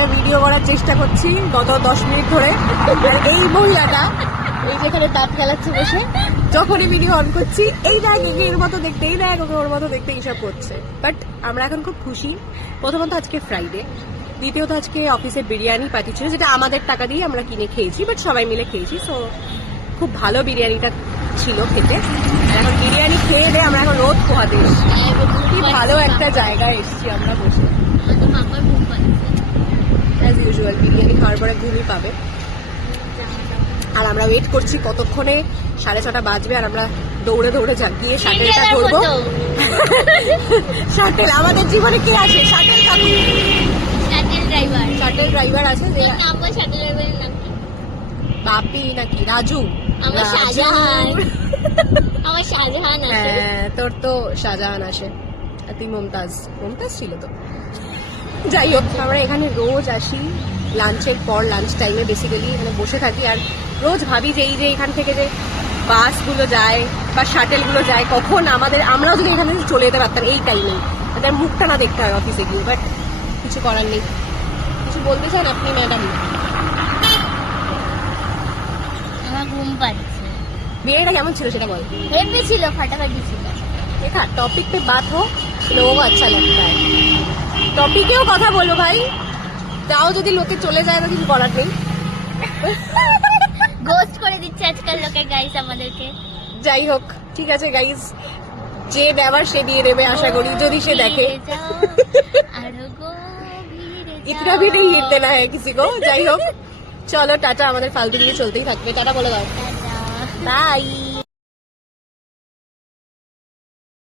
একটা ভিডিও করার চেষ্টা করছি গত 10 মিনিট ধরে। আর এই মহিলাটা এই যেখানে দাঁত খেলাচ্ছে বসে, যখনই ভিডিও অন করছি এই দেখ এর মতো দেখতে, এই দেখ ওকে ওর মতো দেখতে, এইসব করছে। বাট আমরা এখন খুব খুশি। প্রথমত আজকে ফ্রাইডে, দ্বিতীয়ত আজকে অফিসে বিরিয়ানি পাঠিয়েছিল, যেটা আমাদের টাকা দিয়ে আমরা কিনে খেয়েছি, বাট সবাই মিলে খেয়েছি। সো খুব ভালো বিরিয়ানিটা ছিল খেতে। আর এখন বিরিয়ানি খেয়ে দিয়ে আমরা এখন রোদ পোহাতে এসেছি। কি ভালো একটা জায়গায় এসেছি আমরা বসে। অ্যাজ ইউজুয়াল বিরিয়ানি খাওয়ার পরে ঘুমই পাবে। আর আমরা ওয়েট করছি কতক্ষণে 6:30 বাজবে, আর আমরা দৌড়ে দৌড়ে গিয়ে শাটেলটা ধরবো। শাটেল আমাদের জীবনে কে আসে? শাটেল কাকু, শাটেল ড্রাইভার আছে যে বাপি নাকি রাজু, আমার শাহজাহান আছে। হ্যাঁ তোর তো শাহজাহান আসে, আর তুই মমতাজ ছিল তো। যাই হোক, আমরা এখানে রোজ আসি লাঞ্চের পর, লাঞ্চ টাইমে বেসিক্যালি এখানে বসে থাকি। আর রোজ ভাবি যে এই যে এখান থেকে যে বাসগুলো যায় বা শাটেলগুলো যায়, কখন আমরাও যদি এখানে চলে যেতে পারতাম এই টাইমে, তাদের মুখটা না দেখতে হয় অফিসে গিয়ে। বাট কিছু করার নেই। কিছু বলতে চান আপনি ম্যাডাম? আমার ঘুম পাচ্ছে। বিয়েটা কেমন ছিল সেটা বল। হেভি ছিল, ফাটাফাটি ছিল। देखा टॉपिक पे बात हो लोगों को अच्छा लगता है। টপিকেও কথা বলো ভাই, তাও যদি লোকে চলে যায় তো কিছু করার নেই। গোস্ট করে দিচ্ছে আজকাল লোকে গাইস আমাদেরকে। যাই হোক, ঠিক আছে গাইস, যে দেওয়ার সে দিয়ে দেবে আশা করি, যদি সে দেখে। ইতনা भी नहीं हिट देना है किसी को। যাই হোক, চলো টাটা, আমাদের ফালতু দিয়ে চলতেই থাকবে। টাটা বলে দাও, বাই।